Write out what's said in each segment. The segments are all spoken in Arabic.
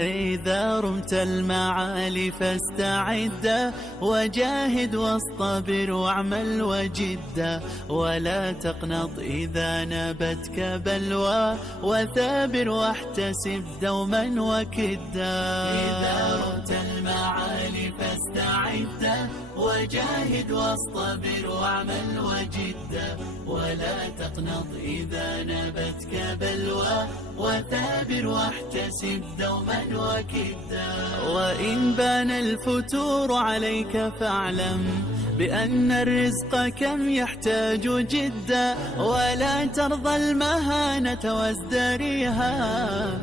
إذا رمت المعالي فاستعد وجاهد واصطبر واعمل وجد، ولا تقنط إذا نابتك بلوى، وثابر واحتسب دوما وكدا. إذا رمت المعالي فاستعد وجاهد واصطبر واعمل وجد، ولا تقنط إذا نابتك بلوى، وثابر واحتسب دوما وكدا. وإن بان الفتور عليك فاعلم بأن الرزق كم يحتاج جدا، ولا ترضى المهانة وازدريها،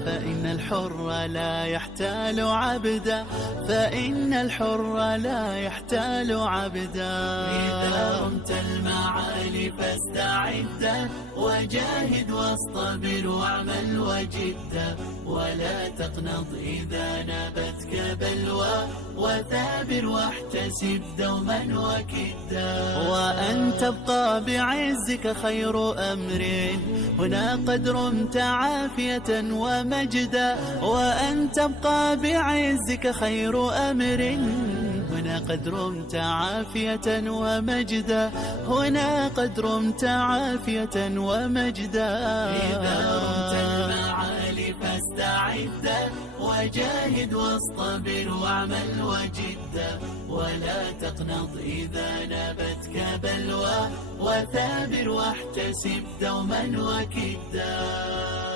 فإن الحر لا يحتال عبدا، فإن الحر لا يحتال عبدا. إذا رمت المعالي فاستعد وجاهد واصطبر واعمل وجد، ولا تقنط إذا نابتك بلوى، وثابر واحتسب دوما وكدا. وأن تبقى بعزك خير أمر، هنا قد رمت عافية ومجدا، وأن تبقى بعزك خير أمر، هنا قد رمت عافية ومجدا، هنا قد رمت عافية ومجدا. إذا رمت المعالي فاستعد وجاهد واصطبر واعمل وجد، ولا تقنط إذا نابتك بلوى، وثابر واحتسب دوما وكدا.